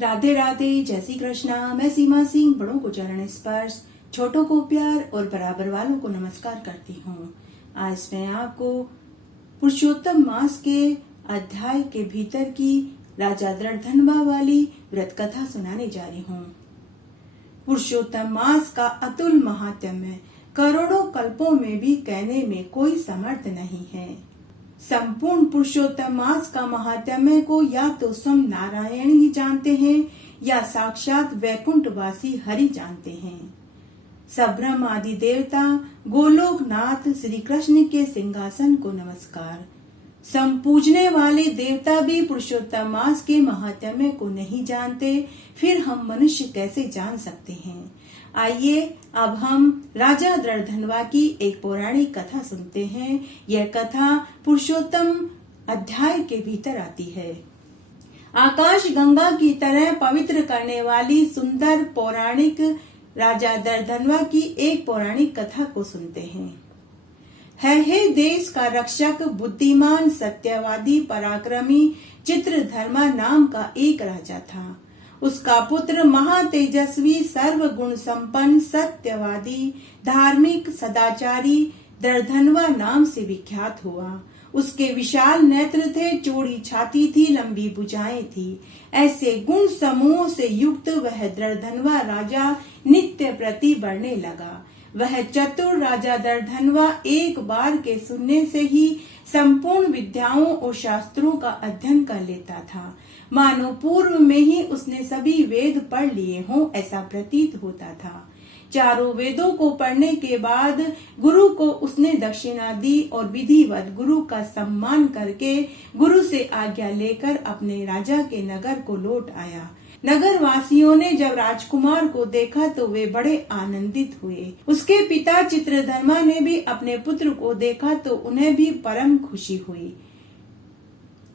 राधे राधे, जय श्री कृष्णा। मैं सीमा सिंह बड़ों को चरण स्पर्श, छोटों को प्यार और बराबर वालों को नमस्कार करती हूँ। आज मैं आपको पुरुषोत्तम मास के अध्याय के भीतर की राजा दृढ़धनवा वाली व्रत कथा सुनाने जा रही हूँ। पुरुषोत्तम मास का अतुल महात्म्य करोड़ों कल्पों में भी कहने में कोई समर्थ नहीं है। संपूर्ण पुरुषोत्तम मास का महात्म्य को या तो स्वयं नारायण ही जानते हैं या साक्षात वैकुंठवासी हरि जानते हैं। सब्रह्म आदि देवता, गोलोकनाथ श्री कृष्ण के सिंहासन को नमस्कार। संपूजने वाले देवता भी पुरुषोत्तम मास के महात्म्य को नहीं जानते, फिर हम मनुष्य कैसे जान सकते हैं। आइए अब हम राजा दृढ़धनवा की एक पौराणिक कथा सुनते हैं। यह कथा पुरुषोत्तम अध्याय के भीतर आती है। आकाश गंगा की तरह पवित्र करने वाली सुंदर पौराणिक राजा दृढ़धनवा की एक पौराणिक कथा को सुनते हैं। है देश का रक्षक, बुद्धिमान, सत्यवादी, पराक्रमी चित्रधर्मा नाम का एक राजा था। उसका पुत्र महातेजस्वी, सर्वगुण संपन्न, सत्यवादी, धार्मिक, सदाचारी दृढ़धनवा नाम से विख्यात हुआ। उसके विशाल नेत्र थे, चौड़ी छाती थी, लंबी भुजाएं थी। ऐसे गुण समूहों से युक्त वह दृढ़धनवा राजा नित्य प्रति बढ़ने लगा। वह चतुर राजा दृढ़धनवा एक बार के सुनने से ही संपूर्ण विद्याओं और शास्त्रों का अध्ययन कर लेता था। मानो पूर्व में ही उसने सभी वेद पढ़ लिए हों, ऐसा प्रतीत होता था। चारों वेदों को पढ़ने के बाद गुरु को उसने दक्षिणा दी और विधिवत गुरु का सम्मान करके गुरु से आज्ञा लेकर अपने राजा के नगर को लौट आया। नगर वासियों ने जब राजकुमार को देखा तो वे बड़े आनंदित हुए। उसके पिता चित्रधर्मा ने भी अपने पुत्र को देखा तो उन्हें भी परम खुशी हुई,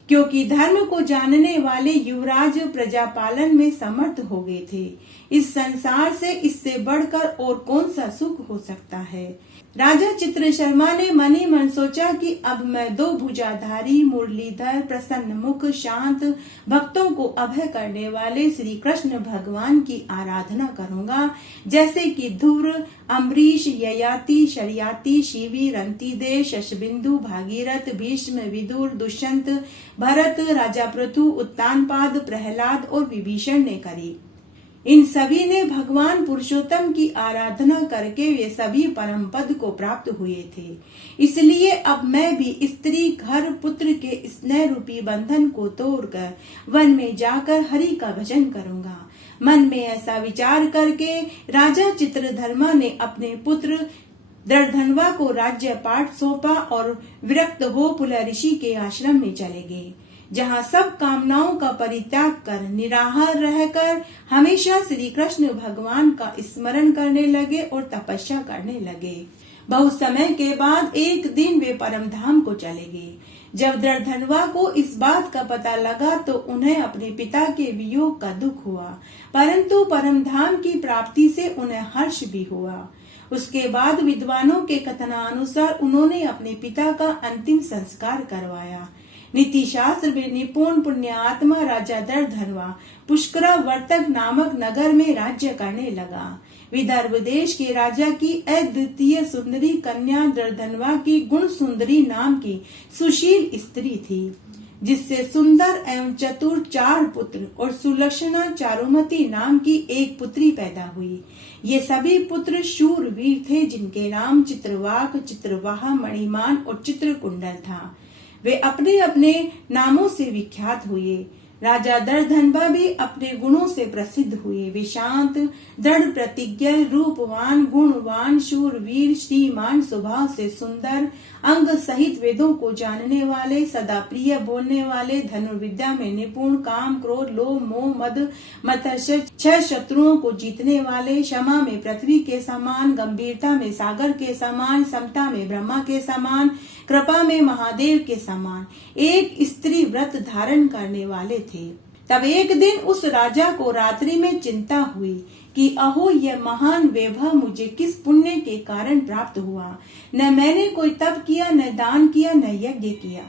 क्योंकि धर्म को जानने वाले युवराज प्रजापालन में समर्थ हो गए थे। इस संसार से इससे बढ़कर और कौन सा सुख हो सकता है। राजा चित्रशर्मा ने मन ही मन सोचा कि अब मैं दो भुजाधारी, मुरलीधर, प्रसन्न मुख, शांत, भक्तों को अभय करने वाले श्री कृष्ण भगवान की आराधना करूंगा, जैसे कि ध्रुव, अम्बरीश, ययाति, शर्याति, शिवी, रंतिदेव, शशबिंदु, भागीरथ, भीष्म, विदुर, दुष्यंत, भरत, राजा पृथु, उत्तानपाद, प्रहलाद और विभीषण ने करी। इन सभी ने भगवान पुरुषोत्तम की आराधना करके वे सभी परम पद को प्राप्त हुए थे। इसलिए अब मैं भी स्त्री, घर, पुत्र के स्नेह रूपी बंधन को तोड़कर वन में जाकर हरि का भजन करूंगा। मन में ऐसा विचार करके राजा चित्रधर्मा ने अपने पुत्र दृढ़धनवा को राज्य पाठ सौंपा और विरक्त हो पुलह ऋषि के आश्रम में चले गए, जहाँ सब कामनाओं का परित्याग कर निराहार रहकर हमेशा श्री कृष्ण भगवान का स्मरण करने लगे और तपस्या करने लगे। बहुत समय के बाद एक दिन वे परम धाम को चले गए। जब दृढ़धनवा को इस बात का पता लगा तो उन्हें अपने पिता के वियोग का दुख हुआ, परंतु परम धाम की प्राप्ति से उन्हें हर्ष भी हुआ। उसके बाद विद्वानों के कथनानुसार उन्होंने अपने पिता का अंतिम संस्कार करवाया। नीति शास्त्र में निपुण पुण्यात्मा राजा दृढ़धनवा पुष्करावर्तक नामक नगर में राज्य करने लगा। विदर्भ देश के राजा की अद्वितीय सुंदरी कन्या दृढ़धनवा की गुण सुंदरी नाम की सुशील स्त्री थी, जिससे सुंदर एवं चतुर 4 पुत्र और सुलक्षणा चारुमती नाम की एक पुत्री पैदा हुई। ये सभी पुत्र शूरवीर थे, जिनके नाम चित्रवाक, चित्रवाह, मणिमान और चित्रकुंडल था। वे अपने अपने नामों से विख्यात हुए। राजा दृढ़धनवा भी अपने गुणों से प्रसिद्ध हुए। वे शांत, दृढ़ प्रतिज्ञ, रूपवान, गुणवान, शूरवीर, श्रीमान स्वभाव से सुंदर, अंग सहित वेदों को जानने वाले, सदा प्रिय बोलने वाले, धनुर्विद्या में निपुण, काम, क्रोध, लोभ, मोह, मद, मत्सर्य 6 शत्रुओं को जीतने वाले, क्षमा में पृथ्वी के समान, गंभीरता में सागर के समान, समता में ब्रह्मा के समान, कृपा में महादेव के समान, एक स्त्री व्रत धारण करने वाले थे। तब एक दिन उस राजा को रात्रि में चिंता हुई कि अहो, यह महान वैभव मुझे किस पुण्य के कारण प्राप्त हुआ। न मैंने कोई तप किया, न दान किया, न यज्ञ किया।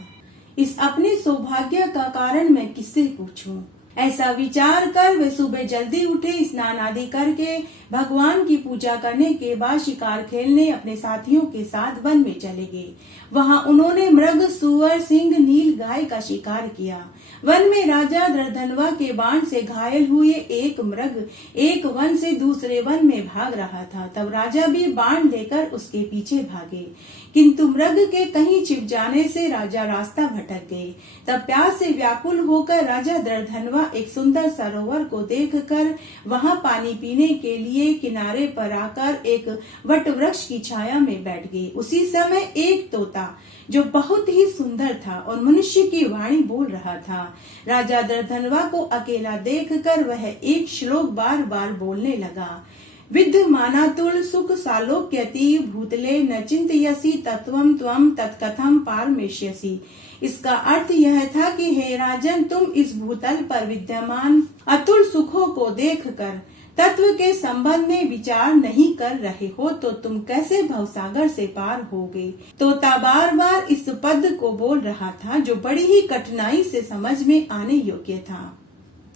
इस अपने सौभाग्य का कारण मैं किससे पूछूं। ऐसा विचार कर वे सुबह जल्दी उठे, स्नान आदि करके भगवान की पूजा करने के बाद शिकार खेलने अपने साथियों के साथ वन में चले गए। वहां उन्होंने मृग, सुअर, सिंह, नील गाय का शिकार किया। वन में राजा दर्दनवा के बाण से घायल हुए एक मृग एक वन से दूसरे वन में भाग रहा था। तब राजा भी बाण लेकर उसके पीछे भागे, किंतु मृग के कहीं छिप जाने से राजा रास्ता भटक गए। तब प्यास से व्याकुल होकर राजा दर्दनवा एक सुंदर सरोवर को देखकर वहां पानी पीने के लिए किनारे पर आकर एक वट वृक्ष की छाया में बैठ गए। उसी समय एक तोता जो बहुत ही सुंदर था और मनुष्य की वाणी बोल रहा था। राजा दर्दनवा को अकेला देखकर वह एक श्लोक बार बार बोलने लगा। विद्यमानातुल सुख सालोक्यति भूतले न चिंतयसि तत्वम त्वम तत्कथम पारमेष्यसि। इसका अर्थ यह था कि हे राजन, तुम इस भूतल पर विद्यमान अतुल सुखों को देखकर तत्व के संबंध में विचार नहीं कर रहे हो तो तुम कैसे भवसागर से पार होगे। तोता बार बार इस पद को बोल रहा था जो बड़ी ही कठिनाई से समझ में आने योग्य था।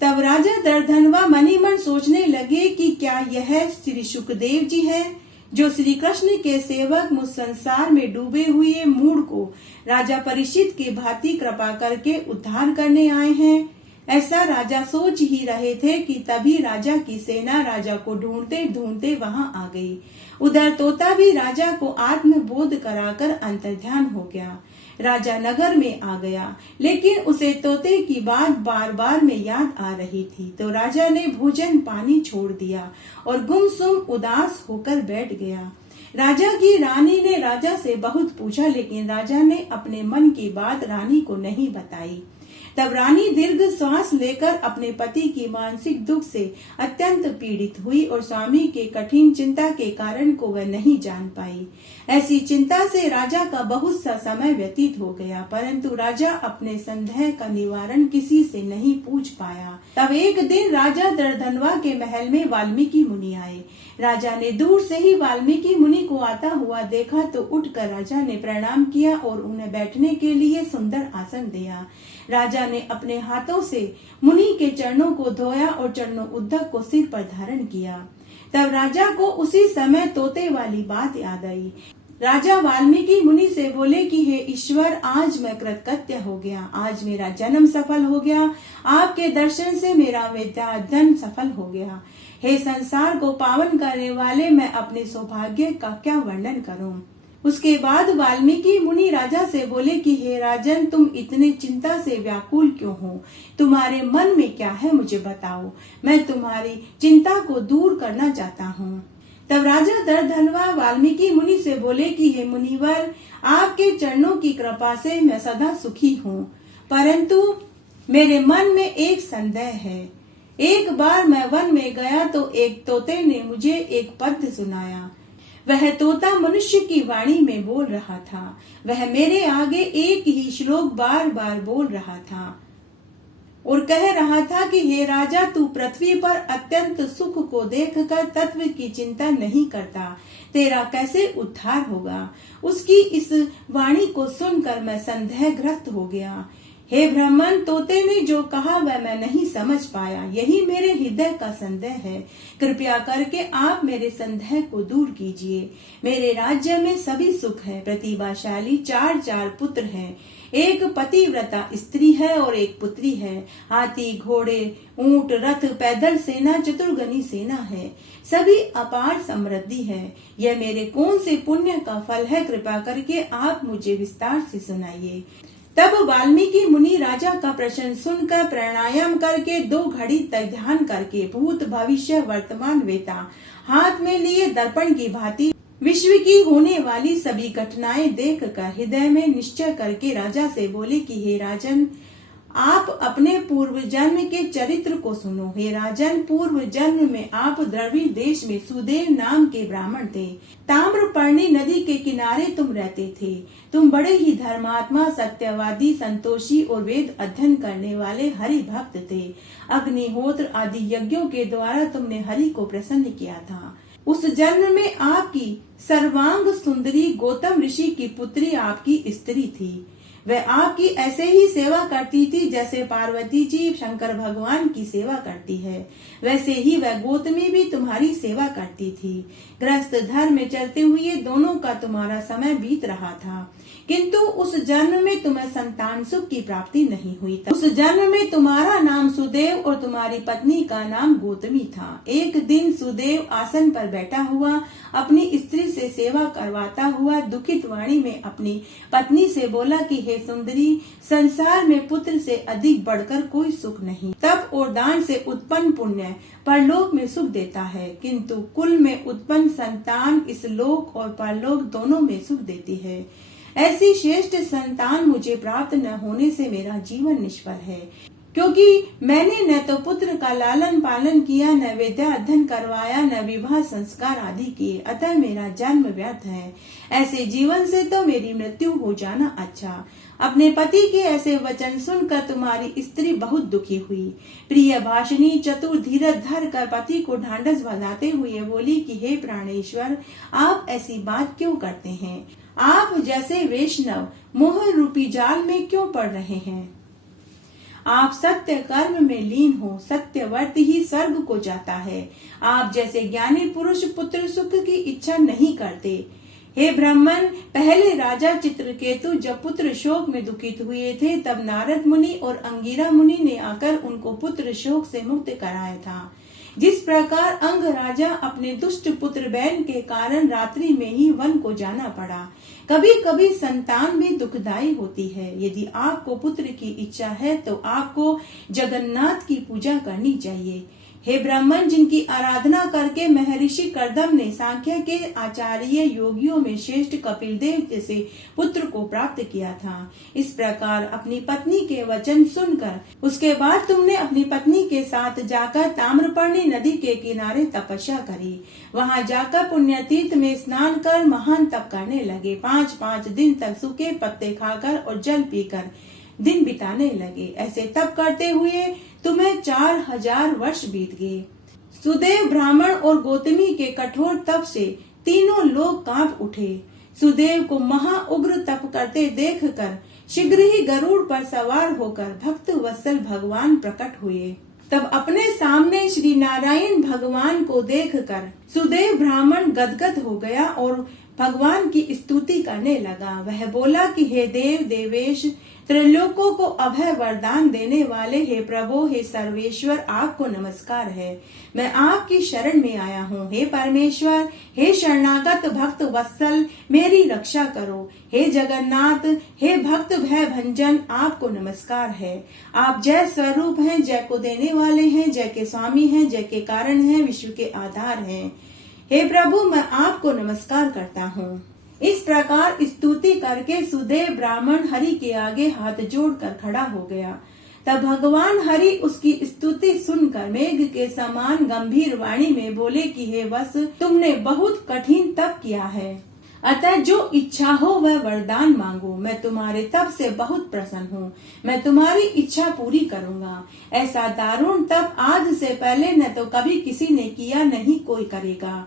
तब राजा दर्दनवा मनी मन सोचने लगे कि क्या यह श्री सुखदेव जी है जो श्री कृष्ण के सेवक मुझ संसार में डूबे हुए मूढ़ को राजा परीक्षित की भांति कृपा करके उद्धार करने आए हैं। ऐसा राजा सोच ही रहे थे कि तभी राजा की सेना राजा को ढूंढते ढूंढते वहां आ गई। उधर तोता भी राजा को आत्मबोध कराकर अंतर्ध्यान हो गया। राजा नगर में आ गया, लेकिन उसे तोते की बात बार बार में याद आ रही थी। तो राजा ने भोजन पानी छोड़ दिया और गुमसुम उदास होकर बैठ गया। राजा की रानी ने राजा से बहुत पूछा, लेकिन राजा ने अपने मन की बात रानी को नहीं बताई। तब रानी दीर्घ श्वास लेकर अपने पति की मानसिक दुख से अत्यंत पीड़ित हुई और स्वामी के कठिन चिंता के कारण को वह नहीं जान पाई। ऐसी चिंता से राजा का बहुत सा समय व्यतीत हो गया, परंतु राजा अपने संदेह का निवारण किसी से नहीं पूछ पाया। तब एक दिन राजा दर्दनवा के महल में वाल्मीकि मुनि आए। राजा ने दूर से ही वाल्मीकि मुनि को आता हुआ देखा तो उठकर राजा ने प्रणाम किया और उन्हें बैठने के लिए सुंदर आसन दिया। राजा ने अपने हाथों से मुनि के चरणों को धोया और चरणों उद्धक को सिर पर धारण किया। तब राजा को उसी समय तोते वाली बात याद आई। राजा वाल्मीकि मुनि से बोले कि हे ईश्वर, आज मैं कृतकृत्य हो गया, आज मेरा जन्म सफल हो गया, आपके दर्शन से मेरा विद्या अध्ययन सफल हो गया। हे संसार को पावन करने वाले, मैं अपने सौभाग्य का क्या वर्णन करूं। उसके बाद वाल्मीकि मुनि राजा से बोले कि हे राजन, तुम इतने चिंता से व्याकुल क्यों हो? तुम्हारे मन में क्या है, मुझे बताओ, मैं तुम्हारी चिंता को दूर करना चाहता हूँ। तब राजा दर्दनवा वाल्मीकि मुनि से बोले कि हे मुनिवर, आपके चरणों की कृपा से मैं सदा सुखी हूँ, परंतु मेरे मन में एक संदेह है। एक बार मैं वन में गया तो एक तोते ने मुझे एक पद्य सुनाया। वह तोता मनुष्य की वाणी में बोल रहा था। वह मेरे आगे एक ही श्लोक बार बार बोल रहा था और कह रहा था कि हे राजा, तू पृथ्वी पर अत्यंत सुख को देखकर तत्व की चिंता नहीं करता, तेरा कैसे उद्धार होगा। उसकी इस वाणी को सुनकर मैं संदेहग्रस्त हो गया। हे ब्राह्मण, तोते ने जो कहा वह मैं नहीं समझ पाया, यही मेरे हृदय का संदेह है। कृपया करके आप मेरे संदेह को दूर कीजिए। मेरे राज्य में सभी सुख है, प्रतिभाशाली चार पुत्र हैं, एक पतिव्रता स्त्री है और एक पुत्री है। हाथी, घोड़े, ऊंट, रथ, पैदल सेना, चतुर्गनी सेना है, सभी अपार समृद्धि है। यह मेरे कौन से पुण्य का फल है? कृपा करके आप मुझे विस्तार से सुनाइए। तब वाल्मीकि मुनि राजा का प्रश्न सुनकर प्राणायाम करके 2 घड़ी तक ध्यान करके भूत, भविष्य, वर्तमान वेता हाथ में लिए दर्पण की भांति विश्व की होने वाली सभी घटनाएं देखकर हृदय में निश्चय करके राजा से बोले कि हे राजन, आप अपने पूर्व जन्म के चरित्र को सुनो। हे राजन, पूर्व जन्म में आप द्रविड़ देश में सुदेव नाम के ब्राह्मण थे। ताम्रपर्णी नदी के किनारे तुम रहते थे। तुम बड़े ही धर्मात्मा, सत्यवादी, संतोषी और वेद अध्ययन करने वाले हरि भक्त थे। अग्निहोत्र आदि यज्ञों के द्वारा तुमने हरि को प्रसन्न किया था। उस जन्म में आपकी सर्वांग सुंदरी गौतम ऋषि की पुत्री आपकी स्त्री थी। वह आपकी ऐसे ही सेवा करती थी जैसे पार्वती जी शंकर भगवान की सेवा करती है, वैसे ही वह गौतमी भी तुम्हारी सेवा करती थी। गृहस्थ धर्म में चलते हुए दोनों का तुम्हारा समय बीत रहा था, किंतु उस जन्म में तुम्हें संतान सुख की प्राप्ति नहीं हुई। उस जन्म में तुम्हारा नाम सुदेव और तुम्हारी पत्नी का नाम गौतमी था। एक दिन सुदेव आसन पर बैठा हुआ अपनी स्त्री से सेवा करवाता हुआ दुखित वाणी में अपनी पत्नी से बोला कि हे सुंदरी, संसार में पुत्र से अधिक बढ़कर कोई सुख नहीं। तप और दान से उत्पन्न पुण्य परलोक में सुख देता है, किंतु कुल में उत्पन्न संतान इस लोक और परलोक दोनों में सुख देती है। ऐसी श्रेष्ठ संतान मुझे प्राप्त न होने से मेरा जीवन निष्फल है, क्योंकि मैंने न तो पुत्र का लालन पालन किया, न विद्या अध्ययन करवाया, न विवाह संस्कार आदि किए, अतः मेरा जन्म व्यर्थ है। ऐसे जीवन से तो मेरी मृत्यु हो जाना अच्छा। अपने पति के ऐसे वचन सुनकर तुम्हारी स्त्री बहुत दुखी हुई। प्रिय भाषिणी चतुर धीरज धर कर पति को ढांढस बजाते हुए बोली कि हे प्राणेश्वर, आप ऐसी बात क्यों करते हैं? आप जैसे वैष्णव मोह रूपी जाल में क्यों पड़ रहे हैं? आप सत्य कर्म में लीन हो, सत्यव्रत ही स्वर्ग को जाता है। आप जैसे ज्ञानी पुरुष पुत्र सुख की इच्छा नहीं करते। हे ब्राह्मण, पहले राजा चित्रकेतु जब पुत्र शोक में दुखित हुए थे, तब नारद मुनि और अंगिरा मुनि ने आकर उनको पुत्र शोक से मुक्त कराया था। जिस प्रकार अंग राजा अपने दुष्ट पुत्र बैन के कारण रात्रि में ही वन को जाना पड़ा। कभी कभी संतान भी दुखदायी होती है। यदि आपको पुत्र की इच्छा है तो आपको जगन्नाथ की पूजा करनी चाहिए। हे ब्राह्मण, जिनकी आराधना करके महर्षि कर्दम ने सांख्य के आचार्य योगियों में श्रेष्ठ कपिल देव जैसे पुत्र को प्राप्त किया था, इस प्रकार अपनी पत्नी के वचन सुनकर उसके बाद तुमने अपनी पत्नी के साथ जाकर ताम्रपर्णी नदी के किनारे तपस्या करी। वहां जाकर पुण्य तीर्थ में स्नान कर महान तप करने लगे। 5-5 दिन तक सूखे पत्ते खाकर और जल पीकर दिन बिताने लगे। ऐसे तप करते हुए तुम्हें 4000 वर्ष बीत गए। सुदेव ब्राह्मण और गौतमी के कठोर तप से तीनों लोग कांप उठे। सुदेव को महा उग्र तप करते देखकर शीघ्र ही गरुड़ पर सवार होकर भक्त वत्सल भगवान प्रकट हुए। तब अपने सामने श्री नारायण भगवान को देखकर सुदेव ब्राह्मण गदगद हो गया और भगवान की स्तुति करने लगा। वह बोला कि हे देव देवेश, त्रिलोकों को अभय वरदान देने वाले हे प्रभु, हे सर्वेश्वर, आपको नमस्कार है। मैं आपकी शरण में आया हूँ। हे परमेश्वर, हे शरणागत भक्त वत्सल, मेरी रक्षा करो। हे जगन्नाथ, हे भक्त भय भंजन, आपको नमस्कार है। आप जय स्वरूप हैं, जय को देने वाले हैं, जय के स्वामी हैं, जय के कारण हैं, विश्व के आधार हैं। हे प्रभु, मैं आपको नमस्कार करता हूँ। इस प्रकार स्तुति करके सुदेव ब्राह्मण हरि के आगे हाथ जोड़कर खड़ा हो गया। तब भगवान हरि उसकी स्तुति सुनकर मेघ के समान गंभीर वाणी में बोले कि हे वत्स, तुमने बहुत कठिन तप किया है, अतः जो इच्छा हो वह वरदान मांगो। मैं तुम्हारे तप से बहुत प्रसन्न हूँ। मैं तुम्हारी इच्छा पूरी करूँगा। ऐसा दारुण तप आज से पहले न तो कभी किसी ने किया, नहीं कोई करेगा।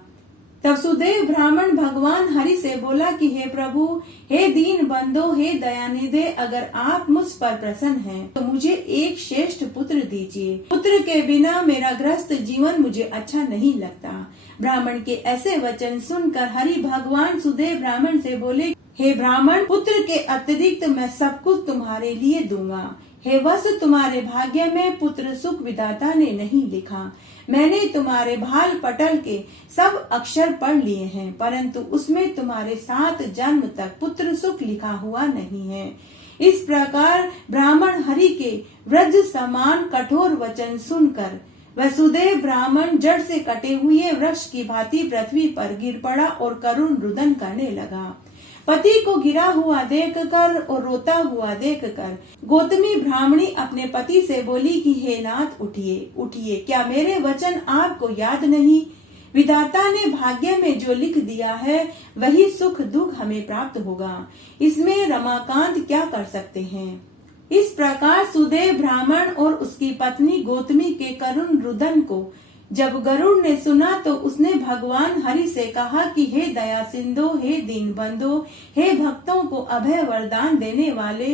तब सुदेव ब्राह्मण भगवान हरि से बोला कि हे प्रभु, हे दीन बंधो, हे दयानिधे, अगर आप मुझ पर प्रसन्न हैं तो मुझे एक श्रेष्ठ पुत्र दीजिए। पुत्र के बिना मेरा गृहस्थ जीवन मुझे अच्छा नहीं लगता। ब्राह्मण के ऐसे वचन सुनकर हरि भगवान सुदेव ब्राह्मण से बोले, हे ब्राह्मण, पुत्र के अतिरिक्त मैं सब कुछ तुम्हारे लिए दूंगा। हे वत्स, तुम्हारे भाग्य में पुत्र सुख विधाता ने नहीं लिखा। मैंने तुम्हारे भाल पटल के सब अक्षर पढ़ लिए हैं, परंतु उसमें तुम्हारे 7 जन्म तक पुत्र सुख लिखा हुआ नहीं है। इस प्रकार ब्राह्मण हरि के वज्र समान कठोर वचन सुनकर वसुदेव ब्राह्मण जड़ से कटे हुए वृक्ष की भांति पृथ्वी पर गिर पड़ा और करुण रुदन करने लगा। पति को गिरा हुआ देखकर और रोता हुआ देखकर गौतमी ब्राह्मणी अपने पति से बोली कि हे नाथ, उठिए उठिए, क्या मेरे वचन आपको याद नहीं? विधाता ने भाग्य में जो लिख दिया है वही सुख दुख हमें प्राप्त होगा। इसमें रमाकांत क्या कर सकते हैं? इस प्रकार सुदेव ब्राह्मण और उसकी पत्नी गौतमी के करुण रुदन को जब गरुड़ ने सुना तो उसने भगवान हरि से कहा कि हे दया सिंधु, हे दीन बंधु, हे भक्तों को अभय वरदान देने वाले,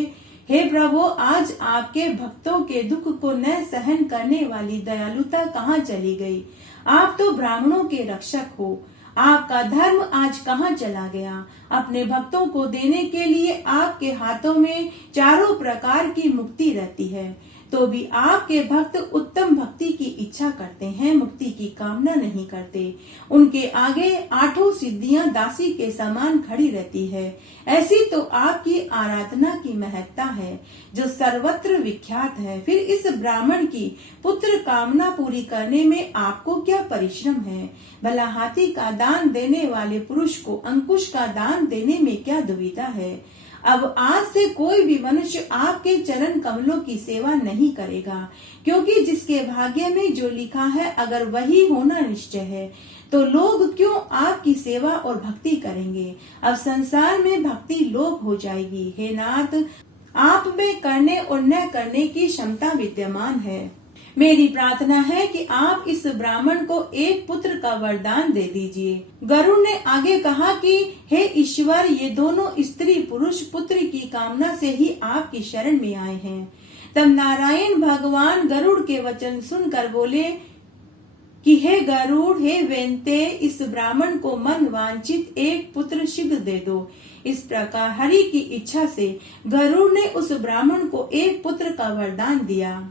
हे प्रभु, आज आपके भक्तों के दुख को न सहन करने वाली दयालुता कहाँ चली गई? आप तो ब्राह्मणों के रक्षक हो, आपका धर्म आज कहाँ चला गया? अपने भक्तों को देने के लिए आपके हाथों में चारों प्रकार की मुक्ति रहती है, तो भी आपके भक्त उत्तम भक्ति की इच्छा करते हैं, मुक्ति की कामना नहीं करते। उनके आगे आठों सिद्धियां दासी के समान खड़ी रहती है। ऐसी तो आपकी आराधना की महत्ता है जो सर्वत्र विख्यात है। फिर इस ब्राह्मण की पुत्र कामना पूरी करने में आपको क्या परिश्रम है? भला हाथी का दान देने वाले पुरुष को अंकुश का दान देने में क्या दुविधा है? अब आज से कोई भी मनुष्य आपके चरण कमलों की सेवा नहीं करेगा, क्योंकि जिसके भाग्य में जो लिखा है अगर वही होना निश्चय है, तो लोग क्यों आपकी सेवा और भक्ति करेंगे? अब संसार में भक्ति लोप हो जाएगी। हे नाथ, आप में करने और न करने की क्षमता विद्यमान है। मेरी प्रार्थना है कि आप इस ब्राह्मण को एक पुत्र का वरदान दे दीजिए। गरुड़ ने आगे कहा कि हे ईश्वर, ये दोनों स्त्री पुरुष पुत्र की कामना से ही आपकी शरण में आए हैं। तब नारायण भगवान गरुड़ के वचन सुनकर बोले कि हे गरुड़, हे वेंते, इस ब्राह्मण को मन वांछित एक पुत्र शीघ्र दे दो। इस प्रकार हरि की इच्छा से गरुड़ ने उस ब्राह्मण को एक पुत्र का वरदान दिया।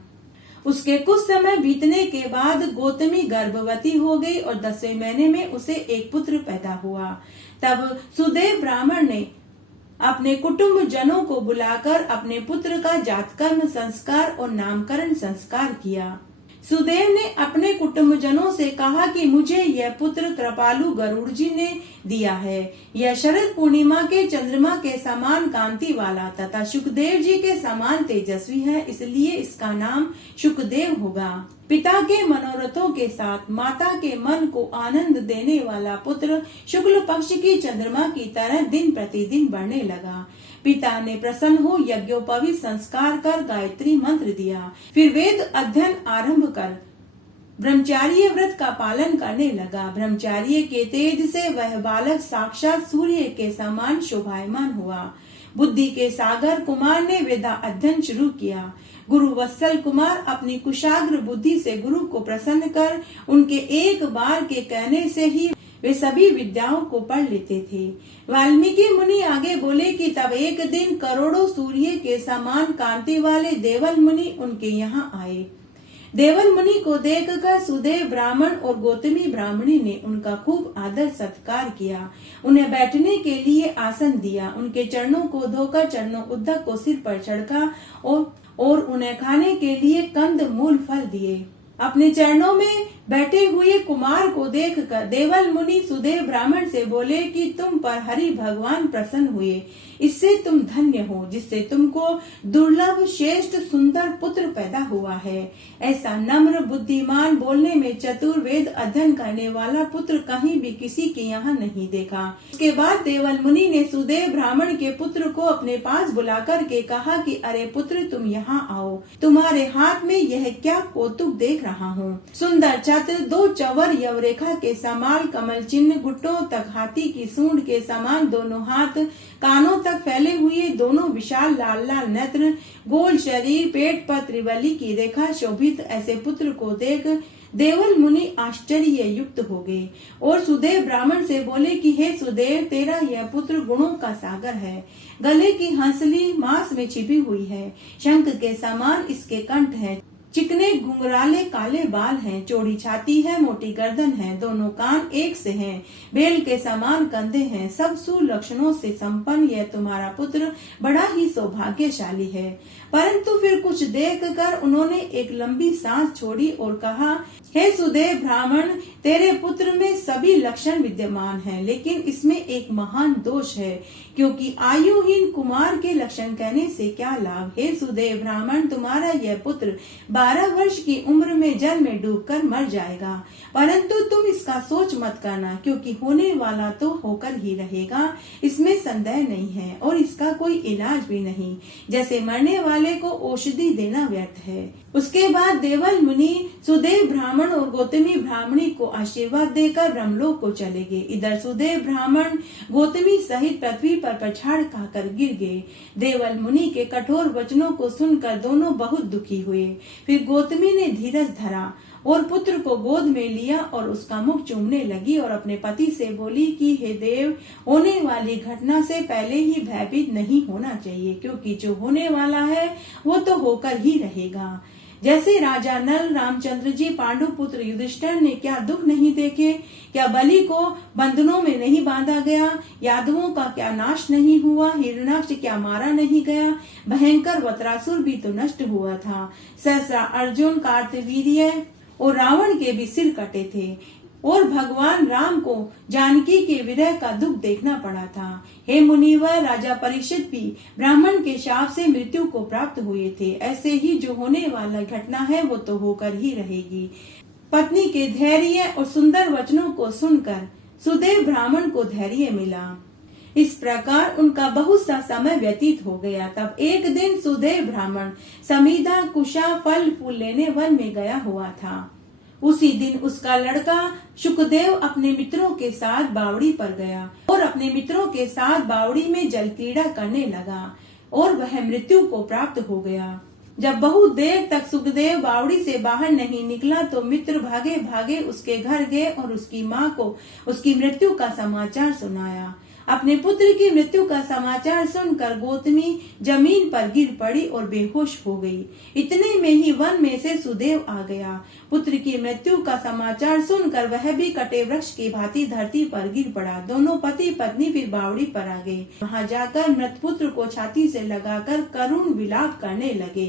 उसके कुछ समय बीतने के बाद गौतमी गर्भवती हो गई और 10वें महीने में उसे एक पुत्र पैदा हुआ। तब सुदेव ब्राह्मण ने अपने कुटुंब जनों को बुलाकर अपने पुत्र का जातकर्म संस्कार और नामकरण संस्कार किया। सुदेव ने अपने कुटुंबजनों से कहा कि मुझे यह पुत्र कृपालु गरुड़ जी ने दिया है। यह शरद पूर्णिमा के चंद्रमा के समान कांति वाला तथा शुकदेव जी के समान तेजस्वी है, इसलिए इसका नाम शुकदेव होगा। पिता के मनोरथों के साथ माता के मन को आनंद देने वाला पुत्र शुक्ल पक्ष की चंद्रमा की तरह दिन प्रतिदिन बढ़ने लगा। पिता ने प्रसन्न हो यज्ञोपवीत संस्कार कर गायत्री मंत्र दिया। फिर वेद अध्ययन आरंभ कर ब्रह्मचार्य व्रत का पालन करने लगा। ब्रह्मचार्य के तेज से वह बालक साक्षात सूर्य के समान शोभायमान हुआ। बुद्धि के सागर कुमार ने वेदा अध्ययन शुरू किया। गुरु वत्सल कुमार अपनी कुशाग्र बुद्धि से गुरु को प्रसन्न कर उनके एक बार के कहने से ही वे सभी विद्याओं को पढ़ लेते थे। वाल्मीकि मुनि आगे बोले कि तब एक दिन करोड़ों सूर्य के समान कांति वाले देवल मुनि उनके यहाँ आए। देवल मुनि को देखकर सुदेव ब्राह्मण और गौतमी ब्राह्मणी ने उनका खूब आदर सत्कार किया। उन्हें बैठने के लिए आसन दिया। उनके चरणों को धोकर चरणों उद्धक को सिर पर चढ़का और उन्हें खाने के लिए कंद मूल फल दिए। अपने चरणों में बैठे हुए कुमार को देखकर देवल मुनि सुदेव ब्राह्मण से बोले कि तुम पर हरि भगवान प्रसन्न हुए, इससे तुम धन्य हो, जिससे तुमको दुर्लभ श्रेष्ठ सुंदर पुत्र पैदा हुआ है। ऐसा नम्र बुद्धिमान बोलने में चतुर वेद अध्ययन करने वाला पुत्र कहीं भी किसी के यहाँ नहीं देखा। उसके बाद देवल मुनि ने सुदेव ब्राह्मण के पुत्र को अपने पास बुलाकर के कहा कि अरे पुत्र, तुम यहाँ आओ, तुम्हारे हाथ में यह क्या कौतुक देख रहा हूँ। सुंदर छत्र, दो चवर यवरेखा के समान कमल चिन्ह, घुटनों तक हाथी की सूंड के समान दोनों हाथ, कानों तक फैले हुए दोनों विशाल लाल लाल नेत्र, गोल शरीर, पेट पर त्रिवली की रेखा शोभित ऐसे पुत्र को देख देवल मुनि आश्चर्य युक्त हो गए और सुदेव ब्राह्मण से बोले कि हे सुदेव, तेरा यह पुत्र गुणों का सागर है। गले की हंसली मांस में छिपी हुई है, शंख के समान इसके कंठ है, चिकने घुंघराले काले बाल हैं, चौड़ी छाती है, मोटी गर्दन है, दोनों कान एक से हैं, बेल के समान कंधे हैं, सब सुलक्षणों से संपन्न यह तुम्हारा पुत्र बड़ा ही सौभाग्यशाली है। परंतु फिर कुछ देख कर उन्होंने एक लंबी सांस छोड़ी और कहा, हे सुदेव ब्राह्मण, तेरे पुत्र में सभी लक्षण विद्यमान हैं, लेकिन इसमें एक महान दोष है, क्योंकि आयुहीन कुमार के लक्षण कहने से क्या लाभ। हे सुदेव ब्राह्मण, तुम्हारा यह पुत्र 12 वर्ष की उम्र में जल में डूबकर मर जाएगा, परंतु तुम इसका सोच मत करना, क्योंकि होने वाला तो होकर ही रहेगा, इसमें संदेह नहीं है और इसका कोई इलाज भी नहीं। जैसे मरने वाले को औषधि देना व्यर्थ है। उसके बाद देवल मुनि सुदेव ब्राह्मण और गौतमी ब्राह्मणी को आशीर्वाद देकर ब्रह्मलोक को चले गए। इधर सुदेव ब्राह्मण गौतमी सहित पृथ्वी पर पछाड़ खाकर गिर गए। देवल मुनि के कठोर वचनों को सुनकर दोनों बहुत दुखी हुए। फिर गौतमी ने धीरज धरा और पुत्र को गोद में लिया और उसका मुख चूमने लगी और अपने पति से बोली कि हे देव, होने वाली घटना से पहले ही भयभीत नहीं होना चाहिए, क्योंकि जो होने वाला है वो तो होकर ही रहेगा। जैसे राजा नल, रामचंद्र जी, पांडु पुत्र युधिष्ठिर ने क्या दुख नहीं देखे, क्या बलि को बंधनों में नहीं बांधा गया, यादवों का क्या नाश नहीं हुआ, हिरण्याक्ष क्या मारा नहीं गया, भयंकर वत्रासुर भी तो नष्ट हुआ था, सहस्रा अर्जुन, कार्तवीर्य और रावण के भी सिर कटे थे, और भगवान राम को जानकी के विरह का दुख देखना पड़ा था। हे मुनिवर, राजा परीक्षित भी ब्राह्मण के शाप से मृत्यु को प्राप्त हुए थे। ऐसे ही जो होने वाला घटना है वो तो होकर ही रहेगी। पत्नी के धैर्य और सुंदर वचनों को सुनकर सुदेव ब्राह्मण को धैर्य मिला। इस प्रकार उनका बहुत सा समय व्यतीत हो गया। तब एक दिन सुदेव ब्राह्मण समीधा, कुशा, फल फूल लेने वन में गया हुआ था। उसी दिन उसका लड़का शुकदेव अपने मित्रों के साथ बावड़ी पर गया और अपने मित्रों के साथ बावड़ी में जल क्रीड़ा करने लगा और वह मृत्यु को प्राप्त हो गया। जब बहुत देर तक सुखदेव बावड़ी से बाहर नहीं निकला तो मित्र भागे भागे उसके घर गए और उसकी माँ को उसकी मृत्यु का समाचार सुनाया। अपने पुत्र की मृत्यु का समाचार सुनकर गौतमी जमीन पर गिर पड़ी और बेहोश हो गई। इतने में ही वन में से सुदेव आ गया। पुत्र की मृत्यु का समाचार सुनकर वह भी कटे वृक्ष की भांति धरती पर गिर पड़ा। दोनों पति पत्नी फिर बावड़ी पर आ गए। वहां जाकर मृत पुत्र को छाती से लगाकर करुण विलाप करने लगे।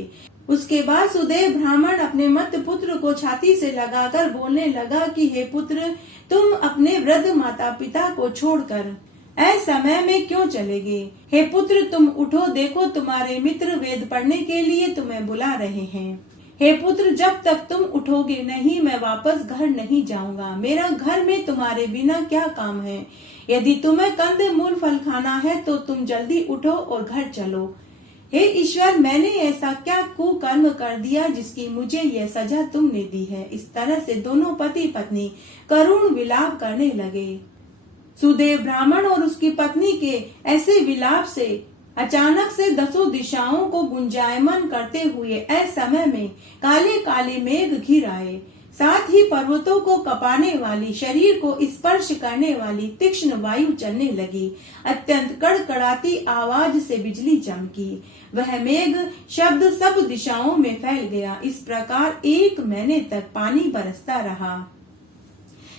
उसके बाद सुदेव ब्राह्मण अपने मत पुत्र को छाती से लगाकर बोलने लगा कि हे पुत्र, तुम अपने वृद्ध माता पिता को छोड़कर असमय में क्यों चले गए? हे पुत्र, तुम उठो, देखो तुम्हारे मित्र वेद पढ़ने के लिए तुम्हें बुला रहे हैं। हे पुत्र, जब तक तुम उठोगे नहीं मैं वापस घर नहीं जाऊंगा। मेरा घर में तुम्हारे बिना क्या काम है? यदि तुम्हें कंद मूल फल खाना है तो तुम जल्दी उठो और घर चलो। हे ईश्वर, मैंने ऐसा क्या कुकर्म कर दिया जिसकी मुझे यह सजा तुमने दी है? इस तरह से दोनों पति पत्नी करुण विलाप करने लगे। सुदेव ब्राह्मण और उसकी पत्नी के ऐसे विलाप से अचानक से दसों दिशाओं को गुंजायमान करते हुए असमय में काले काले मेघ घिर आए। साथ ही पर्वतों को कपाने वाली, शरीर को स्पर्श करने वाली तीक्ष्ण वायु चलने लगी। अत्यंत कड़कड़ाती आवाज से बिजली चमकी। वह मेघ शब्द सब दिशाओं में फैल गया। इस प्रकार 1 महीने तक पानी बरसता रहा।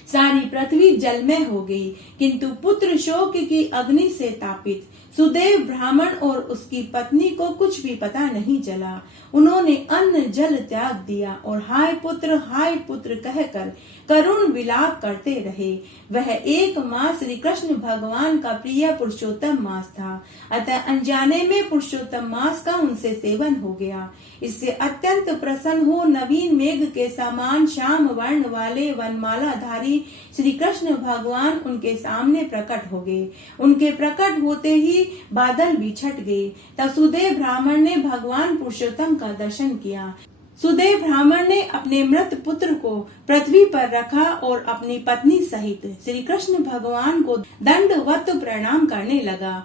सारी पृथ्वी जलमय हो गई, किंतु पुत्र शोक की अग्नि से तापित सुदेव ब्राह्मण और उसकी पत्नी को कुछ भी पता नहीं चला। उन्होंने अन्न जल त्याग दिया और हाय पुत्र कहकर करुण विलाप करते रहे। वह 1 मास श्री कृष्ण भगवान का प्रिय पुरुषोत्तम मास था, अतः अनजाने में पुरुषोत्तम मास का उनसे सेवन हो गया। इससे अत्यंत प्रसन्न हो नवीन मेघ के समान श्याम वर्ण वाले वनमालाधारी श्री कृष्ण भगवान उनके सामने प्रकट हो गए। उनके प्रकट होते ही बादल भी छट गए। तब सुदेव ब्राह्मण ने भगवान पुरुषोत्तम का दर्शन किया। सुदेव ब्राह्मण ने अपने मृत पुत्र को पृथ्वी पर रखा और अपनी पत्नी सहित श्री कृष्ण भगवान को दंडवत प्रणाम करने लगा।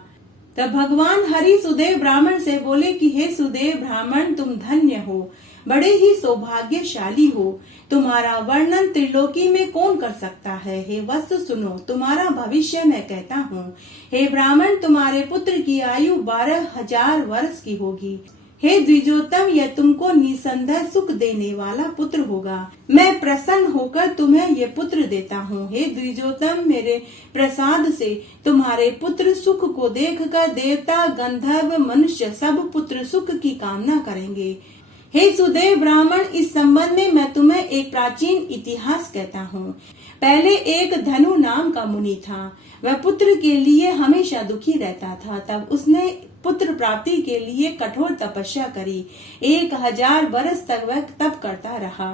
तब भगवान हरि सुदेव ब्राह्मण से बोले कि हे सुदेव ब्राह्मण, तुम धन्य हो, बड़े ही सौभाग्यशाली हो। तुम्हारा वर्णन त्रिलोकी में कौन कर सकता है? हे वत्स सुनो, तुम्हारा भविष्य मैं कहता हूँ। हे ब्राह्मण, तुम्हारे पुत्र की आयु 12,000 वर्ष की होगी। हे द्विजोत्तम, यह तुमको निसंदेह सुख देने वाला पुत्र होगा। मैं प्रसन्न होकर तुम्हें ये पुत्र देता हूँ। हे द्विजोत्तम, मेरे प्रसाद से तुम्हारे पुत्र सुख को देखकर देवता, गंधर्व, मनुष्य सब पुत्र सुख की कामना करेंगे। हे सुदेव ब्राह्मण, इस संबंध में मैं तुम्हें एक प्राचीन इतिहास कहता हूँ। पहले एक धनु नाम का मुनि था। वह पुत्र के लिए हमेशा दुखी रहता था। तब उसने पुत्र प्राप्ति के लिए कठोर तपस्या करी। 1000 वर्ष तक वह तप करता रहा।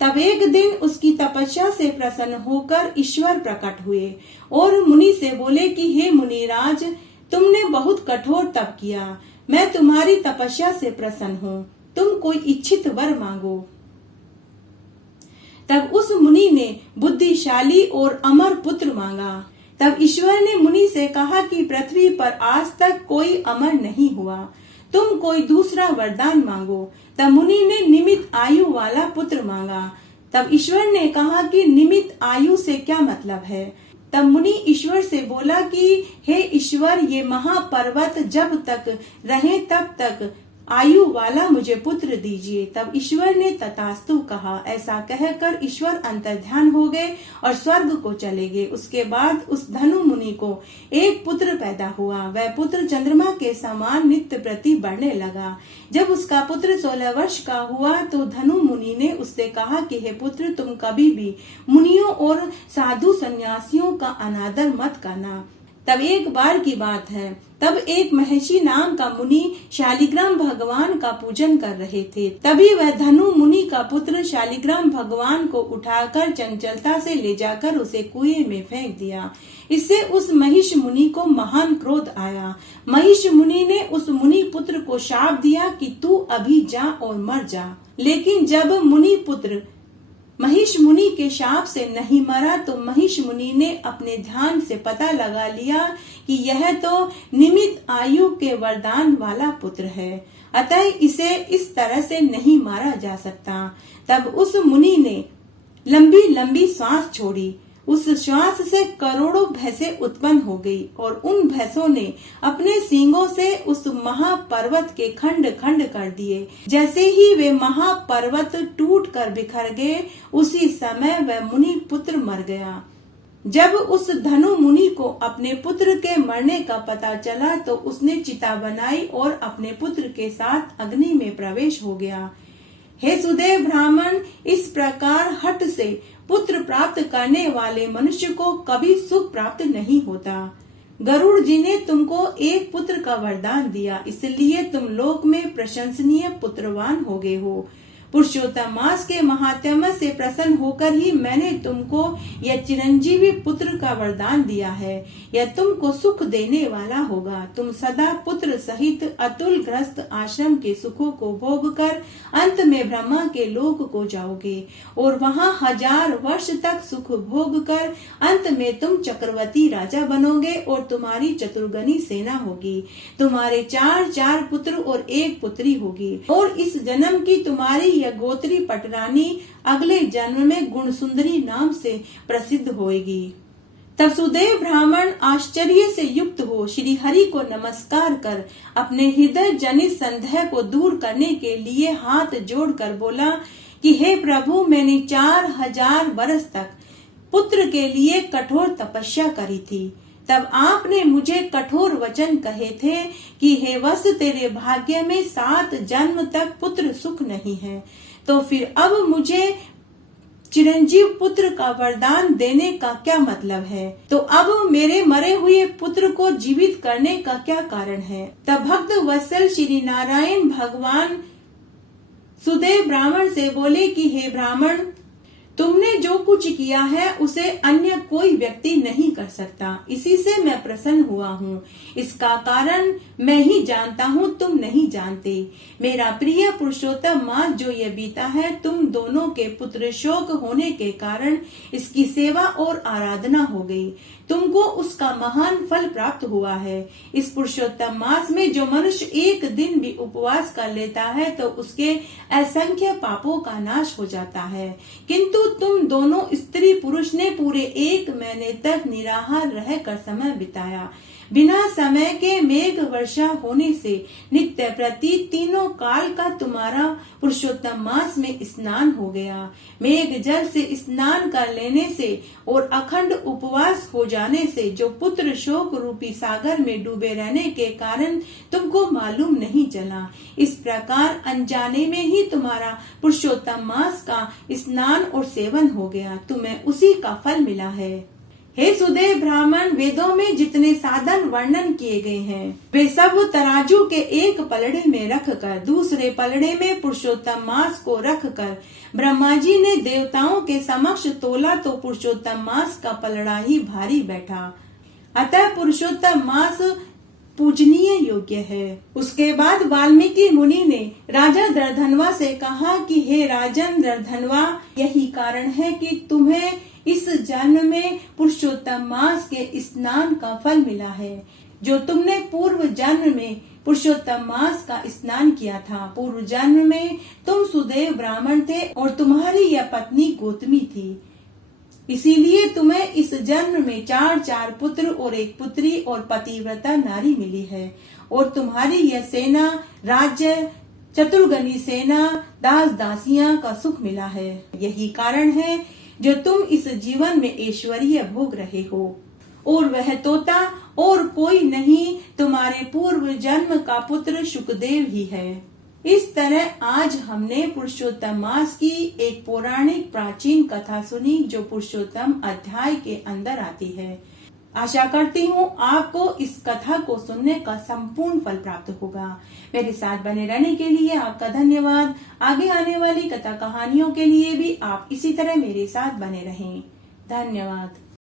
तब एक दिन उसकी तपस्या से प्रसन्न होकर ईश्वर प्रकट हुए और मुनि से बोले कि हे मुनिराज, तुमने बहुत कठोर तप किया। मैं तुम्हारी तपस्या से प्रसन्न हूँ। तुम कोई इच्छित वर मांगो। तब उस मुनि ने बुद्धिशाली और अमर पुत्र मांगा। तब ईश्वर ने मुनि से कहा कि पृथ्वी पर आज तक कोई अमर नहीं हुआ, तुम कोई दूसरा वरदान मांगो। तब मुनि ने निमित आयु वाला पुत्र मांगा। तब ईश्वर ने कहा कि निमित आयु से क्या मतलब है। तब मुनि ईश्वर से बोला कि हे ईश्वर, ये महापर्वत जब तक रहे तब तक आयु वाला मुझे पुत्र दीजिए। तब ईश्वर ने तथास्तु कहा। ऐसा कहकर ईश्वर अंतर्ध्यान हो गए और स्वर्ग को चले गए। उसके बाद उस धनु मुनि को एक पुत्र पैदा हुआ। वह पुत्र चंद्रमा के समान नित्य प्रति बढ़ने लगा। जब उसका पुत्र 16 वर्ष का हुआ तो धनु मुनि ने उससे कहा कि हे पुत्र, तुम कभी भी मुनियों और साधु सन्यासियों का अनादर मत करना। तब एक बार की बात है, तब एक महिषी नाम का मुनि शालिग्राम भगवान का पूजन कर रहे थे। तभी वह धनु मुनि का पुत्र शालिग्राम भगवान को उठाकर चंचलता से ले जाकर उसे कुएं में फेंक दिया। इससे उस महिष मुनि को महान क्रोध आया। महिष मुनि ने उस मुनि पुत्र को शाप दिया कि तू अभी जा और मर जा। लेकिन जब मुनि पुत्र महिष मुनि के शाप से नहीं मरा तो महिष मुनि ने अपने ध्यान से पता लगा लिया कि यह तो निमित आयु के वरदान वाला पुत्र है, अतः इसे इस तरह से नहीं मारा जा सकता। तब उस मुनि ने लंबी लंबी श्वास छोड़ी। उस श्वास से करोड़ों भैंसें उत्पन्न हो गई और उन भैंसों ने अपने सींगों से उस महापर्वत के खंड खंड कर दिए। जैसे ही वे महापर्वत टूट कर बिखर गए, उसी समय वह मुनि पुत्र मर गया। जब उस धनु मुनि को अपने पुत्र के मरने का पता चला तो उसने चिता बनाई और अपने पुत्र के साथ अग्नि में प्रवेश हो गया। हे सुदेव ब्राह्मण, इस प्रकार हठ से पुत्र प्राप्त करने वाले मनुष्य को कभी सुख प्राप्त नहीं होता। गरुड़ जी ने तुमको एक पुत्र का वरदान दिया, इसलिए तुम लोक में प्रशंसनीय पुत्रवान हो गए हो। पुरुषोत्तम मास के महात्म्य से प्रसन्न होकर ही मैंने तुमको यह चिरंजीवी पुत्र का वरदान दिया है। यह तुमको सुख देने वाला होगा। तुम सदा पुत्र सहित अतुल ग्रस्त आश्रम के सुखों को भोग कर अंत में ब्रह्मा के लोक को जाओगे और वहाँ 1000 वर्ष तक सुख भोग कर अंत में तुम चक्रवर्ती राजा बनोगे और तुम्हारी चतुर्गनी सेना होगी। तुम्हारे 4 पुत्र और 1 पुत्री होगी और इस जन्म की तुम्हारी यह गोत्री पटरानी अगले जन्म में गुण सुंदरी नाम से प्रसिद्ध होएगी। तब सुदेव ब्राह्मण आश्चर्य से युक्त हो श्री हरि को नमस्कार कर अपने हृदय जनित संदेह को दूर करने के लिए हाथ जोड़कर बोला कि हे प्रभु, मैंने 4000 वर्ष तक पुत्र के लिए कठोर तपस्या करी थी। तब आपने मुझे कठोर वचन कहे थे कि हे वत्स, तेरे भाग्य में 7 जन्म तक पुत्र सुख नहीं है, तो फिर अब मुझे चिरंजीव पुत्र का वरदान देने का क्या मतलब है? तो अब मेरे मरे हुए पुत्र को जीवित करने का क्या कारण है? तब भक्त वत्सल श्री नारायण भगवान सुदेव ब्राह्मण से बोले कि हे ब्राह्मण, तुमने जो कुछ किया है उसे अन्य कोई व्यक्ति नहीं कर सकता। इसी से मैं प्रसन्न हुआ हूँ। इसका कारण मैं ही जानता हूँ, तुम नहीं जानते। मेरा प्रिय पुरुषोत्तम मास जो ये बीता है, तुम दोनों के पुत्र शोक होने के कारण इसकी सेवा और आराधना हो गई। तुमको उसका महान फल प्राप्त हुआ है। इस पुरुषोत्तम मास में जो मनुष्य एक दिन भी उपवास कर लेता है तो उसके असंख्य पापों का नाश हो जाता है। किंतु तुम दोनों स्त्री पुरुष ने पूरे 1 महीने तक निराहार रहकर समय बिताया। बिना समय के मेघ वर्षा होने से नित्य प्रति तीनों काल का तुम्हारा पुरुषोत्तम मास में स्नान हो गया। मेघ जल से स्नान कर लेने से और अखंड उपवास हो जाने से जो पुत्र शोक रूपी सागर में डूबे रहने के कारण तुमको मालूम नहीं चला, इस प्रकार अनजाने में ही तुम्हारा पुरुषोत्तम मास का स्नान और सेवन हो गया। तुम्हें उसी का फल मिला है। हे सुदेव ब्राह्मण, वेदों में जितने साधन वर्णन किए गए हैं वे सब तराजू के एक पलड़े में रखकर दूसरे पलड़े में पुरुषोत्तम मास को रखकर ब्रह्मा जी ने देवताओं के समक्ष तोला तो पुरुषोत्तम मास का पलड़ा ही भारी बैठा। अतः पुरुषोत्तम मास पूजनीय योग्य है। उसके बाद वाल्मीकि मुनि ने राजा दर्धनवा से कहा कि हे राजन दर्धनवा, यही कारण है कि तुम्हें इस जन्म में पुरुषोत्तम मास के स्नान का फल मिला है। जो तुमने पूर्व जन्म में पुरुषोत्तम मास का स्नान किया था, पूर्व जन्म में तुम सुदेव ब्राह्मण थे और तुम्हारी यह पत्नी गौतमी थी। इसीलिए तुम्हें इस जन्म में 4 पुत्र और 1 पुत्री और पतिव्रता नारी मिली है। और तुम्हारी यह सेना, राज्य, चतुर्गनी सेना, दास दासियां का सुख मिला है। यही कारण है जो तुम इस जीवन में ऐश्वर्य भोग रहे हो। और वह तोता और कोई नहीं, तुम्हारे पूर्व जन्म का पुत्र शुकदेव ही है। इस तरह आज हमने पुरुषोत्तम मास की एक पौराणिक प्राचीन कथा सुनी, जो पुरुषोत्तम अध्याय के अंदर आती है। आशा करती हूँ आपको इस कथा को सुनने का संपूर्ण फल प्राप्त होगा। मेरे साथ बने रहने के लिए आपका धन्यवाद। आगे आने वाली कथा कहानियों के लिए भी आप इसी तरह मेरे साथ बने रहें। धन्यवाद।